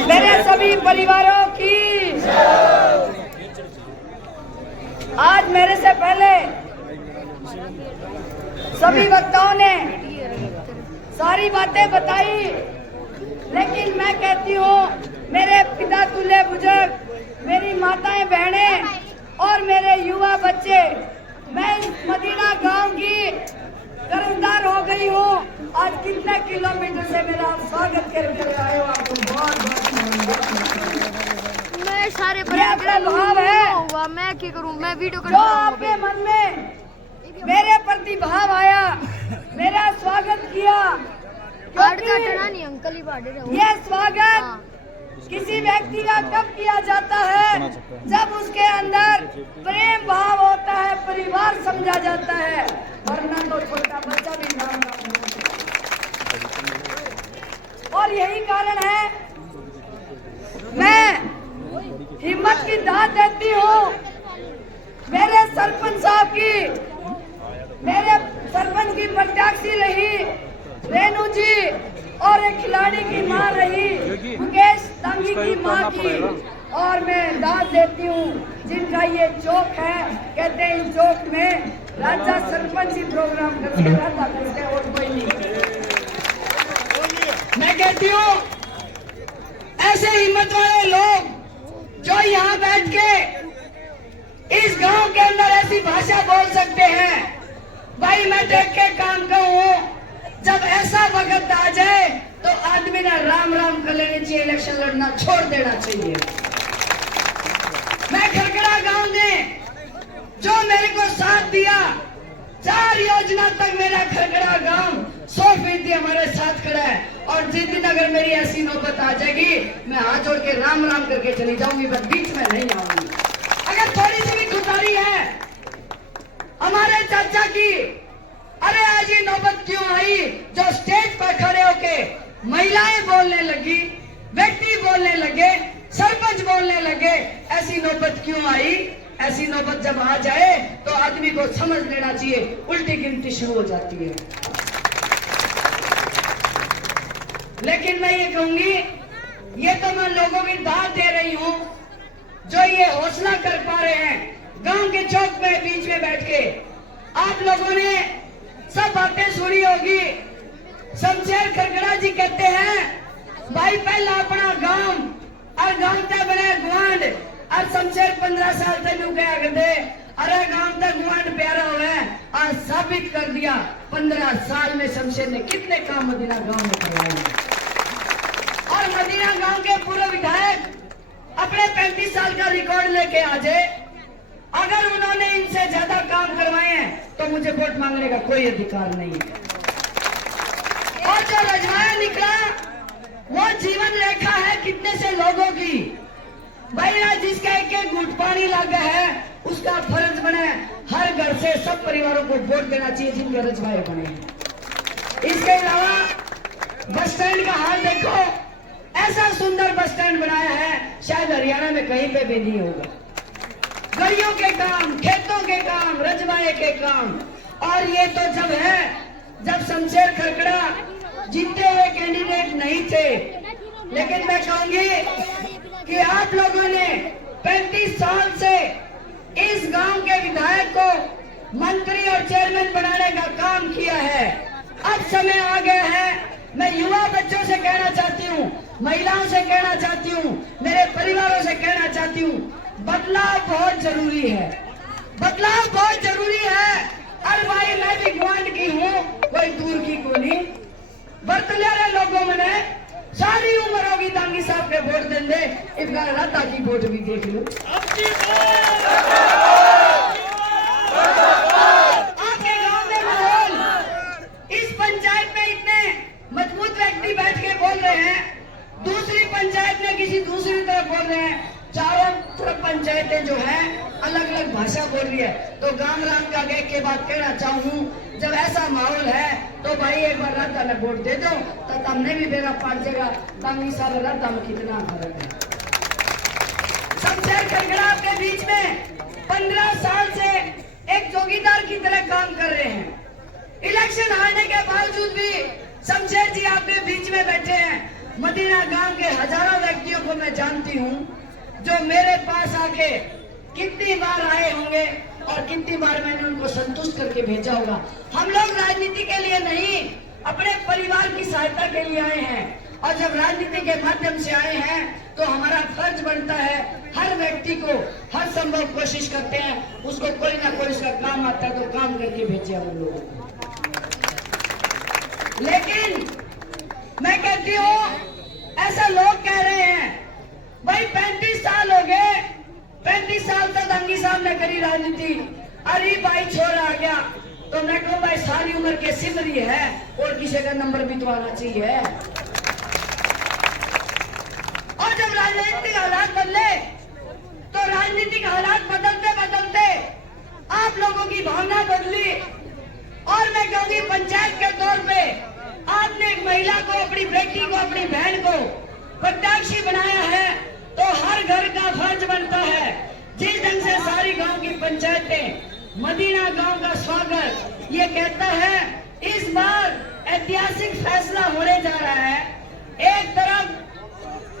मेरे सभी परिवारों की आज मेरे से पहले सभी वक्ताओं ने सारी बातें बताई, लेकिन मैं कहती हूँ मेरे पिता तुल्य बुजुर्ग, मेरी माताएं बहनें और मेरे युवा बच्चे, मैं इस मदीना गांव की कर्जदार हो गई हूँ। आज कितने किलोमीटर से मेरा स्वागत करके आए हो, आपको बहुत मैं सारे भाव है। मैं क्या करूं, मैं वीडियो जो आपके मन में मेरे प्रति भाव आया, मेरा स्वागत किया, नहीं अंकल ही बाड़े रहो। ये स्वागत किसी व्यक्ति का कब किया जाता है, जब उसके अंदर प्रेम भाव होता है, परिवार समझा जाता है, वरना तो छोटा बच्चा भी नाम और यही कारण है मैं हिम्मत की दाद देती हूँ मेरे सरपंच साहब की, मेरे सरपंच की प्रत्याशी रही रेणु जी और एक खिलाड़ी की मां रही मुकेश तांगी की मां की, और मैं दाद देती हूँ जिनका ये चौक है। कहते हैं इस चौक में राजा सरपंच ही प्रोग्राम करके रहता करते और कोई नहीं। मैं कहती हूँ ऐसे हिम्मत वाले लोग जो यहाँ बैठ के इस गांव के अंदर ऐसी भाषा बोल सकते हैं, भाई मैं देख के काम कहूँ, जब ऐसा वक्त आ जाए तो आदमी ने राम राम कर लेनी चाहिए, इलेक्शन लड़ना छोड़ देना चाहिए। मैं खरगड़ा गांव ने जो मेरे को साथ दिया, 4 योजना तक मेरा खरगड़ा गांव 100% हमारे साथ खड़ा है, और जिस दिन अगर मेरी ऐसी नौबत आ जाएगी मैं हाथ जोड़ के राम राम करके चली जाऊंगी, बस बीच में नहीं आऊंगी। अगर थोड़ी सी भी खुदारी है हमारे चाचा की, अरे आज ये नौबत क्यों आई जो स्टेज पर खड़े होके महिलाएं बोलने लगी, व्यक्ति बोलने लगे, सरपंच बोलने लगे, ऐसी नौबत क्यों आई? ऐसी नौबत जब आ जाए तो आदमी को समझ लेना चाहिए उल्टी गिनती शुरू हो जाती है। लेकिन मैं ये कहूंगी, ये तो मैं लोगों की दाद दे रही हूं जो ये हौसला कर पा रहे हैं गांव के चौक में बीच में बैठ के। आप लोगों ने सब बातें सुनी होगी। शमशेर खरगड़ा जी कहते हैं भाई पहला अपना गांव और गांव तक बने गुआंड, और शमशेर 15 साल तक गया करते, अरे गांव तक गुआंड प्यारा हुआ, आज साबित कर दिया 15 साल में शमशेर ने कितने काम मदीना गांव में करवाए। और मदीना गांव के पूर्व विधायक अपने 35 साल का रिकॉर्ड लेके आ जाए, अगर उन्होंने इनसे ज्यादा काम करवाए हैं तो मुझे वोट मांगने का कोई अधिकार नहीं है। और जो रजवाया निकला वो जीवन रेखा है कितने से लोगों की, भैया जिसका एक घूंट पानी लगा है उसका फर्ज बने हर घर से सब परिवारों को वोट देना चाहिए जिनके रजवाए बने हैं। इसके अलावा बस स्टैंड का हाल देखो, ऐसा सुंदर बस स्टैंड बनाया है शायद हरियाणा में कहीं पे भी नहीं होगा। गलियों के काम, खेतों के काम, रजवाए के काम, और ये तो जब है जब शमशेर खरगड़ा जीते हुए कैंडिडेट नहीं थे। लेकिन मैं कहूंगी कि आप लोगों ने 35 साल से इस गांव के विधायक को मंत्री और चेयरमैन बनाने का काम किया है। अब समय आ गया है, मैं युवा बच्चों से कहना चाहती हूँ, महिलाओं से कहना चाहती हूँ, मेरे परिवारों से कहना चाहती हूँ, बदलाव बहुत जरूरी है, बदलाव बहुत जरूरी है। अरे भाई मैं भी गुआंड की हूँ, कोई दूर की को नहीं, बर्तलिया लोगों में सारी उम्र होगी तांगी साहब के वोट देंगे, इस बार राता की वोट भी देख लो। आपके गांव में माहौल, इस पंचायत में इतने मजबूत व्यक्ति बैठ के बोल रहे हैं, दूसरी पंचायत में किसी दूसरी तरफ बोल रहे हैं, चारों तरफ पंचायतें जो हैं अलग अलग भाषा बोल रही है। तो गांव राम का गए के बात कहना चाहूँ, जब ऐसा माहौल है तो भाई एक बार राधा में वोट दे दो तो तुमने भी मेरा पाट जगह तांगी साल राधा में कितना फर्क है। शमशेर खरगड़ा के बीच में 15 साल से एक चौकीदार की तरह काम कर रहे हैं। इलेक्शन हारने के बावजूद भी शमशेर जी आपके बीच में बैठे हैं। मदीना गांव के हजारों व्यक्तियों को मैं जानती हूँ जो मेरे पास आके कितनी बार आए होंगे और कितनी बार मैंने उनको संतुष्ट करके भेजा होगा। हम लोग राजनीति के लिए नहीं, अपने परिवार की सहायता के लिए आए हैं, और जब राजनीति के माध्यम से आए हैं तो हमारा फर्ज बनता है हर व्यक्ति को हर संभव कोशिश करते हैं उसको कोई ना कोई उसका काम आता है तो काम करके भेजे हम लोगों को। लेकिन मैं कहती हूँ ऐसा लोग कह रहे हैं भाई 35 साल हो गए, 35 साल तक दंगी साहब ने करी राजनीति, अरे भाई छोरा आ गया, तो मैं कहूँ भाई सारी उम्र के सिमरी है और किसी का नंबर भी तो आना चाहिए। और जब राजनीतिक हालात बदले तो राजनीतिक हालात बदलते बदलते आप लोगों की भावना बदली, और मैं कहूँगी पंचायत के तौर पे आपने एक महिला को, अपनी बेटी को, अपनी बहन को प्रत्याशी बनाया है, तो हर घर का फर्ज बनता है जिस ढंग से सारी गांव की पंचायतें मदीना गांव का स्वागत ये कहता है। इस बार ऐतिहासिक फैसला होने जा रहा है। एक तरफ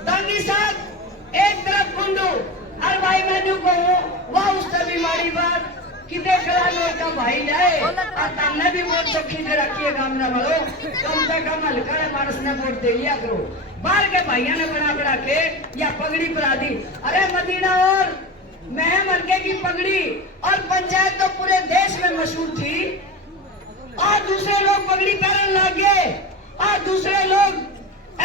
दांगी साहब, एक तरफ कुंडू, और भाई मैं न्यू कहूँ वह उस तभी मारी बात कितने कलालों का भाई जाए और तमने भी वोट चौकी दे रखी है गामना वालों, कम से कम हल्का मानस ने वोट दे लिया करो। बाहर के भाइयों ने बना के या पगड़ी परा दी। अरे मदीना और महम हल्के की पगड़ी और पंचायत तो पूरे देश में मशहूर थी, और दूसरे लोग पगड़ी पहनने लग गए और दूसरे लोग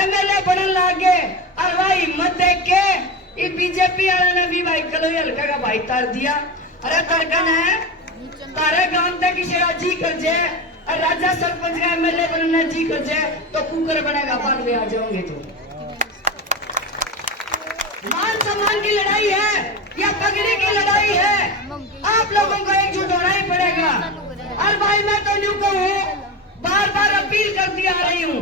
एमएलए बनने लग गए। और भाई मत देख के ये बीजेपी वाला ने भी भाई कलोई हल्का का भाई तार दिया। अरे तड़कन है तारे गांव तक किसी का जी कर जाए और राजा सरपंच का एमएलए बनना जी कर जाए तो कुकर बनेगा, बाद में आ जाओगे तो। मान सम्मान की लड़ाई है या पगड़ी की लड़ाई है, आप लोगों को एकजुट होना ही पड़ेगा। और भाई मैं तो न्यू कहूँ, बार बार अपील करती आ रही हूँ,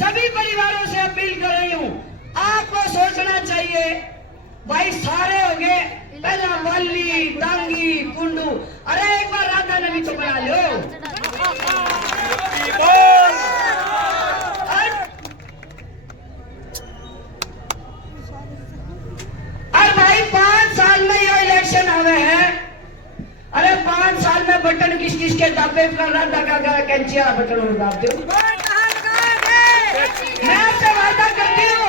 सभी परिवारों से अपील कर रही हूँ, आपको सोचना चाहिए भाई सारे हो गए पहला वल्ली, दांगी, कुंडू, अरे एक बार राधा ने भी तो बना लो। और भाई 5 साल में ये इलेक्शन आवे हैं, अरे 5 साल में बटन किस किस के दाबे पर राधा का कैंची वाला बटन और दाब दो। मैं आपसे वादा करती हूँ,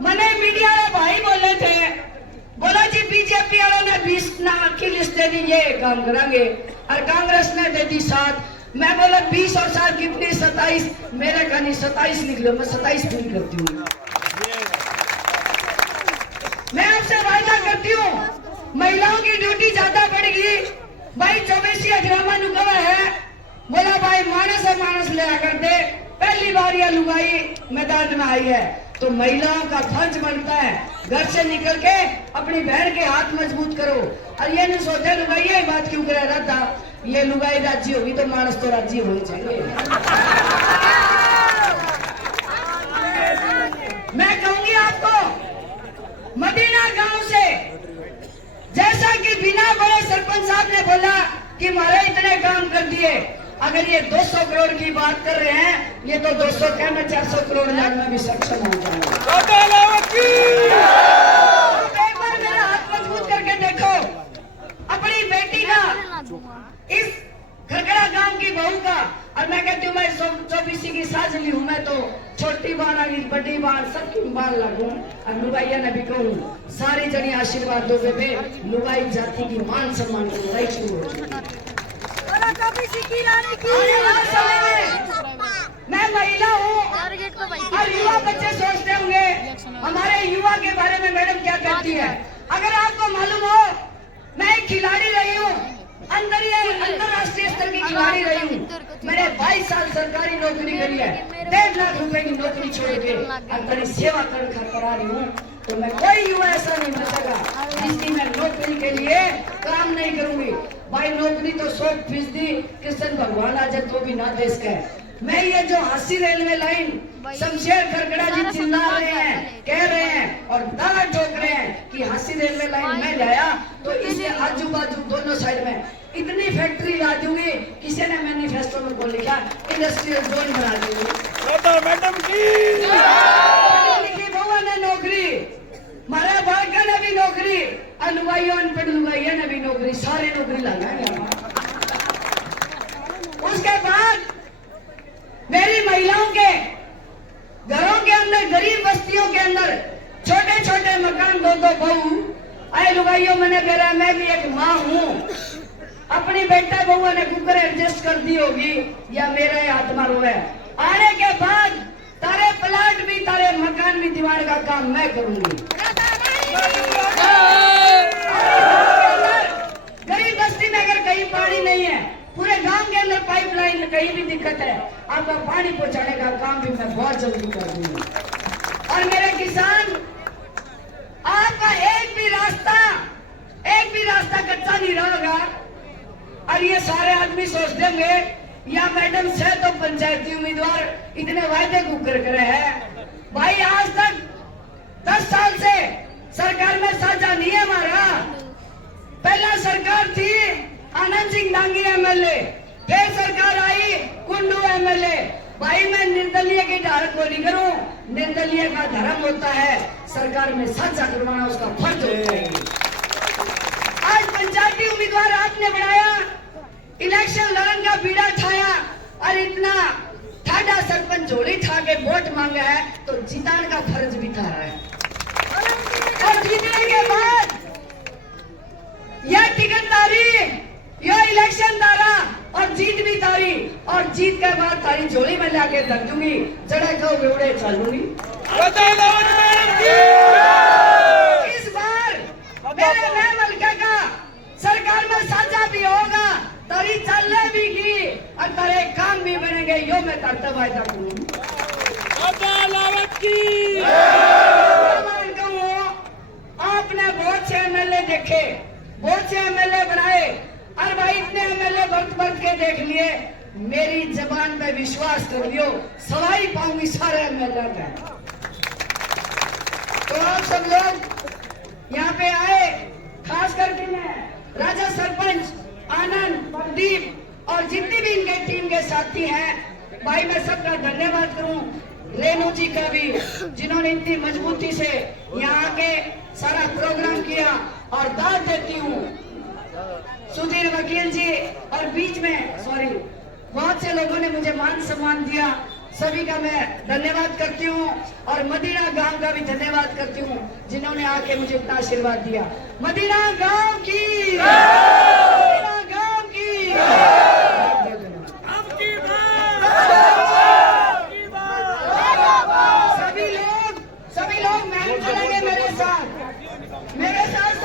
मैंने मीडिया में भाई बोले थे, बोला जी बीजेपी वालों ने 20 नाम की लिस्ट दे दी, ये काम करेंगे, और कांग्रेस ने दे दी 7। मैं बोला 20 और 7 कितनी 27, मेरे कहानी 27 निकलो, मैं 27 फील करती हूँ। मैं आपसे वादा करती हूँ महिलाओं की ड्यूटी ज्यादा बढ़ेगी। भाई 24 ड्रामा नुकवा है, बोला भाई मानस है मानस ले कर दे, पहली बार यह लुगाई मैदान में आई है, तो महिलाओं का फर्ज बनता है घर से निकल के अपनी बहन के हाथ मजबूत करो। और ये नहीं सोचे लुगाई ये बात क्यों करे रहता, ये लुगाई राज्य होगी तो मानस तो राज्य हो चाहिए। मैं कहूंगी आपको मदीना गांव से, जैसा कि बिना बड़े सरपंच साहब ने बोला कि हमारे इतने काम कर दिए, अगर ये 200 करोड़ की बात कर रहे हैं, ये तो 200 क्या मैं 400 करोड़ लाने में भी सक्षम हो जाऊंगा। एक बार मेरा हाथ मजबूत करके देखो, अपनी बेटी का, इस खरखड़ा गांव की बहू का, और मैं कहती हूँ मैं 24 की साजली हूँ, मैं तो छोटी बार आ गई, बड़ी बार सबकी बार लगू। और लुगाइया ने भी कहूँ सारी जनी आशीर्वाद दो बेबे, लुगाई जाति की मान सम्मान की लड़ाई शुरू हो चुकी। मैं महिला हूँ और युवा बच्चे सोचते होंगे हमारे युवा के बारे में मैडम क्या कहती है। अगर आपको मालूम हो, मैं एक खिलाड़ी रही हूँ, अंतरराष्ट्रीय स्तर की खिलाड़ी रही हूँ। मैंने 22 साल सरकारी नौकरी करी है, 1.5 लाख रुपए की नौकरी छोड़ के अंतरी सेवा करा रही हूँ। तो मैं कोई युवा ऐसा नहीं बचेगा जिसकी मैं नौकरी के लिए काम नहीं करूंगी। भाई नौकरी तो 100% कृष्ण भगवान आ जाए तो भी ना देश का है। मैं ये जो हासी रेलवे लाइन शमशेर खरखड़ा जी चिल्ला रहे हैं, कह रहे हैं और दावा ठोक रहे हैं कि हासी रेलवे लाइन में लाया तो इसे आजू बाजू दोनों साइड में इतनी फैक्ट्री ला दूंगी, किसी ने मैनिफेस्टो मैनिफेस्टो में कौन लिखा इंडस्ट्रियल जोन बना देंगे। मैडम की लिखी बउआ ने नौकरी, मारा बालका ने भी नौकरी, लुगाइयों अनपढ़ लुगाइया ने भी नौकरी, सारे नौकरी लगाएंगे। उसके बाद मेरी महिलाओं के घरों के अंदर, गरीब बस्तियों के अंदर छोटे छोटे मकान, दो दो बहू आए लुगाइयों मैंने बेरा, मैं भी एक माँ हूँ, अपनी बेटा बउआ ने कुकर एडजस्ट कर दी होगी या मेरा ही हाथ मारो है। आने के बाद तारे प्लाट भी, तारे मकान भी दिवाने का काम मैं करूंगी। गरीब बस्ती में अगर कहीं पानी नहीं है, पूरे गांव के अंदर पाइपलाइन में कहीं भी दिक्कत है, आपका पानी पहुंचाने का काम भी मैं बहुत जल्दी कर दूंगी। और मेरे किसान, आपका एक भी रास्ता कच्चा नहीं रहेगा। और ये सारे आदमी सोच देंगे या मैडम से तो पंचायती उम्मीदवार इतने वायदे कुकर करे हैं। भाई आज तक 10 साल से सरकार में साझा नहीं है हमारा। पहला सरकार थी आनंद सिंह डांगी एमएलए, फिर सरकार आई कुंडू एमएलए। भाई मैं निर्दलीय की ढाल को नहीं करूं, निर्दलीय का धर्म होता है, सरकार में साझा करवाना उसका फर्ज होता है। आज पंचायती उम्मीदवार आपने बनाया, इलेक्शन लड़न का बीड़ा उठाया और इतना ठाडा सरपंच झोली ठा के वोट मांगा है, तो जिताने का फर्ज भी था है। और जीतने के बाद यह टिकट तारी, यह इलेक्शन तारा और जीत भी तारी, और जीत के बाद तारी झोली में लाके धर दूंगी, जड़े कहो बेवड़े चलूंगी। इस बार मेरे नए मलके का सरकार में साझा भी होगा, तारी चलने भी की और तारे काम भी बनेंगे, यो मैं करते वायदा करूंगी। आपने बहुत से एमएलए देखे, बहुत से एमएलए बनाए, और भाई इतने एमएलए बढ़ के देख लिए, मेरी जबान पे विश्वास कर लियो, सवाई पाऊंगी सारे एमएलए का। तो आप सब लोग यहाँ पे आए, खास करके मैं राजा सरपंच आनंद, प्रदीप और जितनी भी इनके टीम के साथी हैं, भाई मैं सबका धन्यवाद करूं। रेणु जी का भी, जिन्होंने इतनी मजबूती से यहाँ के सारा प्रोग्राम किया, और दाद देती हूँ सुधीर वकील जी, और बीच में बहुत से लोगों ने मुझे मान सम्मान दिया, सभी का मैं धन्यवाद करती हूँ। और मदीना गांव का भी धन्यवाद करती हूँ, जिन्होंने आके मुझे इतना आशीर्वाद दिया। मदीना गांव की, मदीना गांव की। सभी लोग मेहनत करेंगे मेरे साथ